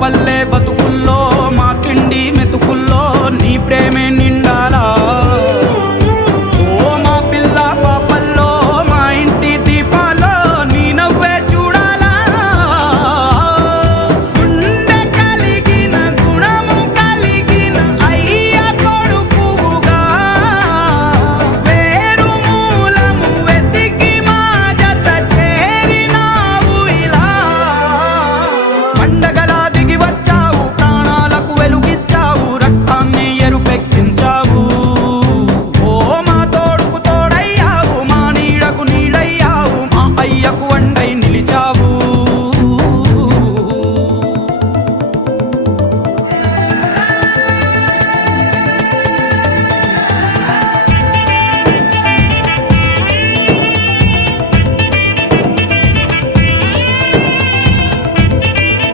పల్లె బతుకుల్లో మా తిండి మెతుకుల్లో నీ ప్రేమే నిండాలా. ఓ మా పిల్ల పాపల్లో మా ఇంటి దీపాల్లో నీ నవ్వే చూడాలా. గుండె కలిగిన గుణము కలిగిన అయ్య కొడుకుగా వేరు మూలము వెతికి మా జత చేరినావు ఇలా. పండగ